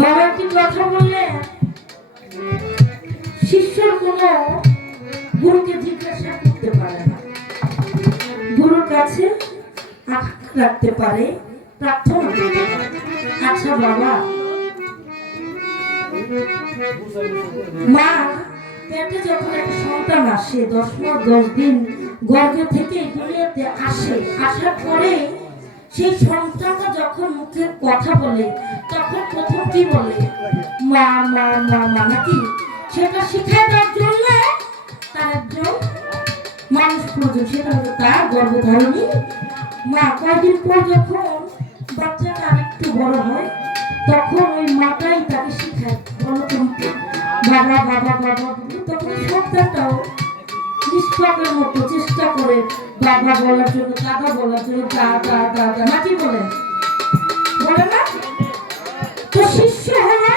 বাবা কি কথা বললে শিষ্যর কোনো গুরুকে জিজ্ঞাসা করতে পারে না, গুরুর কাছে রাখতে পারে, প্রার্থনা করতে পারে। আচ্ছা বাবা, মা পেটে যখন একটা সন্তান আসে 10 মাস 10 দিন গর্ভে থেকে দুনিয়াতে আসে, আসার পরে সেই সন্তানটা যখন মুখে কথা বলে তখন প্রথম কি বলে? মা মা মা মা, নাকি? সেটা শিখায় দেওয়ার জন্য তার একজন মানুষ প্রয়োজন, সেটা হলো তার গর্ভধারণী মা। কয়েকদিন পর যখন বাচ্চাটা আরেকটু বড় হয় তখন ওই মাটাই তাকে শিখায়, বলো তুমি বাবা বাবা বাবা। তখন সন্তানটাও নিষ্পাপের মতো চেষ্টা করে বাবা বলার জন্য, দাদা বলার জন্য, দাদা দাদা, নাকি বলে? বলে না? তো শিষ্য হলো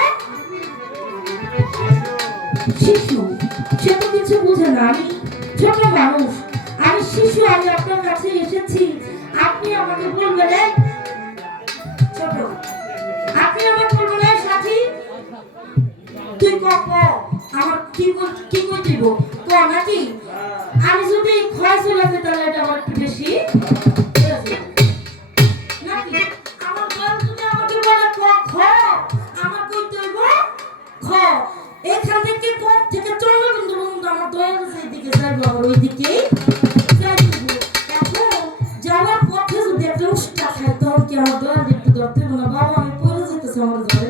শিশু, সে তো কিছু বুঝে না। আমি ছোট মানুষ, আমি শিশু, আমি আপনার কাছে এসেছি, আপনি আমাকে বলবেন এই ছোট, আপনি আমাকে বলবেন এই সাথী তুই ক আমার কি কই দিব ক, নাকি? আমি যদি ক্ষয় চলে যাই তাহলে এটা আমার একটু বেশি নাকি? আমার বল যদি আমাকে বলে ক খ, আমার কইতে হইব খ। এখান থেকে কোন থেকে চন্দ্রবিন্দু পর্যন্ত আমার দয়াল যেদিকে যাইব আমার ওই দিকেই যাইব। এখন যাওয়ার পথে যদি একটা উষ্টা খাই তখন কি আমার দয়াল একটু ধরতে হবে না? বাবা আমি পড়ে যেতেছি, আমার ধরে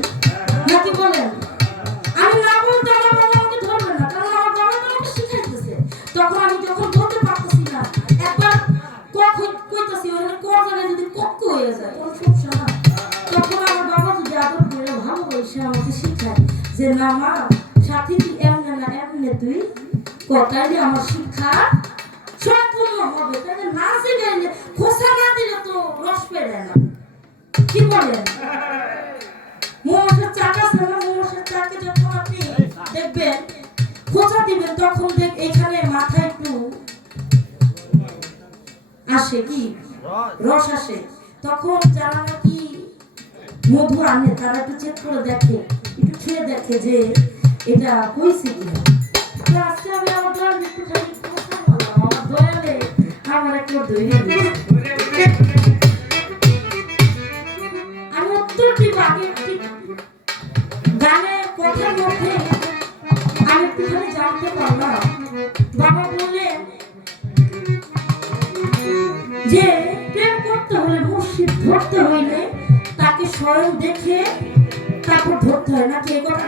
নাকি বলেন? আমি না বলতে আমার বাবা আমাকে ধরবে না, কারণ আমার বাবা তো আমাকে শিখাইতেছে। তখন আমি যখন বলতে পারতেছি না, একবার কক কইতাছি, ওখানে কোর জায়গায় যদি কক হয়ে যায় তখন সমস্যা না। তখন আমার বাবা যদি আদর করে ভালোবাসে আমাকে শিখায় যে না মা সাথী তুই এমনে না এমনে তুই কথাইলে আমার শিক্ষা সম্পূর্ণ হবে। তাহলে না শিখাইলে খোসা না দিলে তো রস পেরে না, কি বলেন? মোমোসের চাক আছে না, মোমোসের চাকে যখন আপনি দেখবেন খোঁচা দিবেন তখন দেখ এখানে মাথায় একটু আসে কি রস আসে। তখন যারা নাকি মধু আনে তারা একটু চেক করে দেখে, একটু খেয়ে দেখে যে এটা হয়েছে কিনা। তো আজকে আমি আমার দয়াল একটু খালি খোঁচা মারলাম, আমার দয়ালে আমার একটু ধৈর্য দিয়েছে। আমি উত্তর দিব আগে গানের কথার মধ্যে আমি একটুখানি জানতে পারলাম। বাবা বললেন যে প্রেম করতে হলে, মুর্শিদ ধরতে হইলে তাকে স্বয়ং দেখে তারপর ধরতে হয়, নাকি? এই কথা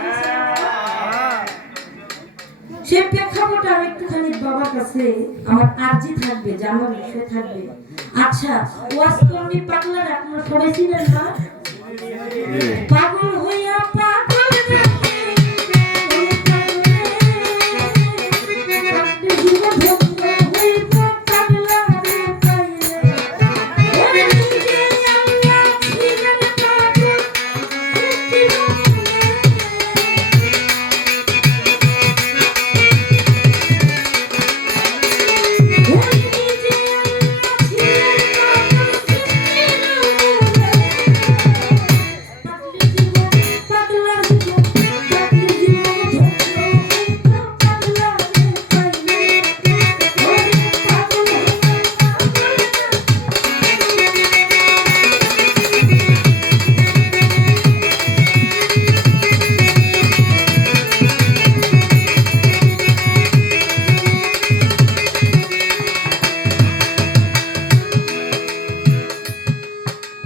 সে প্রেক্ষাপটে আমি একটুখানি বাবার কাছে আমার আর্জি থাকবে, জানার বিষয় থাকবে। আচ্ছা, ওয়াসকর্মী পাগলার আপনারা সবাই ছিলেন না? পাগল হইয়া পাগল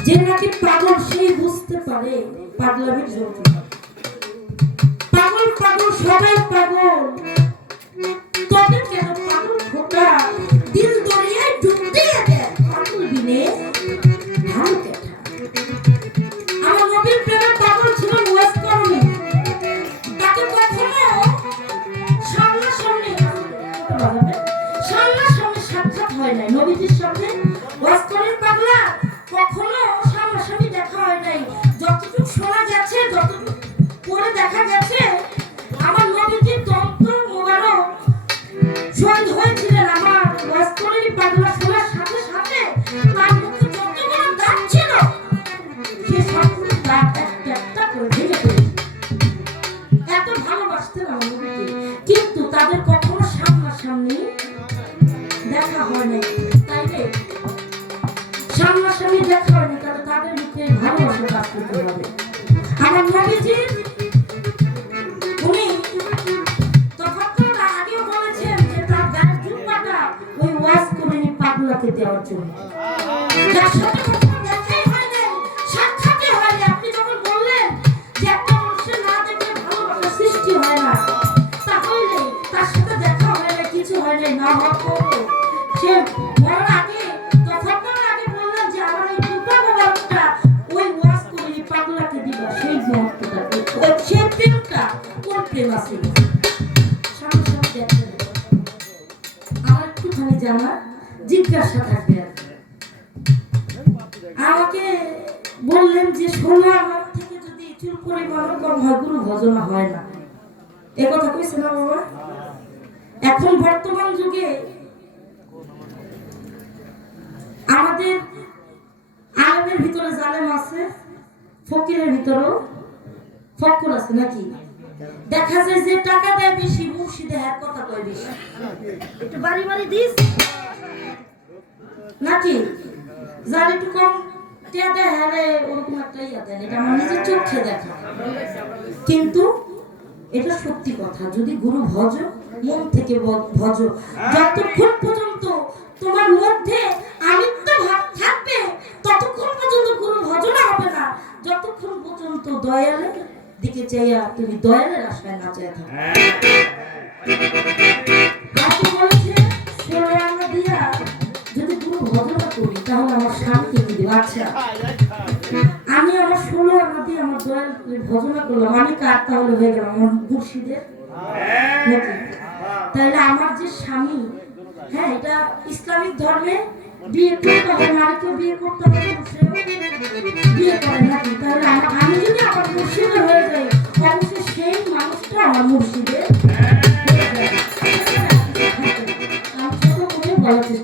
যে নাকি পাগল সেই বুঝতে পারে পাগলামির যন্ত্রণা। পাগল পাগল সবাই পাগল, তবে কেন পাগল খোকা দিল দরিয়ায় ডুব দিয়ে দেয় পাগল বিনে ভালো কথা। আমার নবীর প্রেমে পাগল ছিল ওয়াসকর্মী, তাকে কখনো সামনাসামনি সাক্ষাৎ হয় নাই নবীজির সঙ্গে। ওয়াসকর্মীর পাগলা কখনো সামনাসামনি দেখা হয় নাই। যতটুকু শোনা গেছে, যতটুকু পরে দেখা গেছে, আমার নবীজির দন্ত আপনাকে ভালোবাসা কাজ করতে হবে। আমার নবীজি উনি তখন আগেও বলেছেন যে তার গায়ের জুব্বাটা ওই ওয়াজ করেনি পাগলাকে দেওয়ার জন্য। যার সাথে কখনো দেখাই হয়নি, সাক্ষাৎই হয়নি, আপনি যখন বললেন যে একটা মানুষের না দেখলে ভালোবাসা সৃষ্টি হয় না, তাহলে তার সাথে দেখা হয় না, কিছু হয় না, না হওয়ার পরও সে মরার আগে তখন আগে বললেন যে আমার এই জুব্বা মোবারকটা ওই ওয়াজ করেনি পাগলাকে দিবা। সেই মুহূর্তটা সেই প্রেমটা কোন প্রেম আছে সামনে সামনে দেখেন। আমার একটুখানি জানা জিজ্ঞাসা থাকবে। আমাকে বললেন যে 16 আনা থেকে যদি চুল পরিমাণও কম হয় গুরু ভজনা হয় না, এ কথা কইছে না বাবা? এখন বর্তমান যুগে আমাদের আলেমের ভিতরে জালেম আছে, ফকিরের ভিতরেও ফক্কর আছে নাকি? দেখা যায় যে টাকা দেয় বেশি মুর্শিদে হ্যাঁ কথা কয় বেশি, একটু বাড়ি বাড়ি দিস নাকি? যার একটু কম টিয়া দেয় হ্যাঁ রে ওরকম একটা ইয়া দেন, এটা আমার নিজের চোখে দেখা। কিন্তু এটা সত্যি কথা, যদি গুরু ভজ মন থেকে ভজ, যতক্ষণ পর্যন্ত তোমার মধ্যে আমিত্ব ভাব থাকবে ততক্ষণ পর্যন্ত গুরু ভজনা হবে না, যতক্ষণ পর্যন্ত দয়ালের দিকে চাইয়া তুমি দয়ালের আশায় না চাই থাকো। আপনি বলেছে 16 আনা দিয়া যদি গুরু ভজনা করি তাহলে আমার শান্তি দিবে। আচ্ছা আমি আমার 16 আনা দিয়ে আমার দয়ালের ভজনা করলাম, আমি কার তাহলে হয়ে গেলাম আমার মুর্শিদের নাকি? তাহলে আমার যে স্বামী, হ্যাঁ এটা ইসলামিক ধর্মে বিয়ে করতে হবে, নারীকে বিয়ে করতে হবে, বিয়ে করে নাকি? তাহলে আমি যদি আমার মুর্শিদের হয়ে যাই অবশ্যই সেই মানুষটা আমার মুর্শিদের হয়ে যায়। আমি ছোট করে বলার চেষ্টা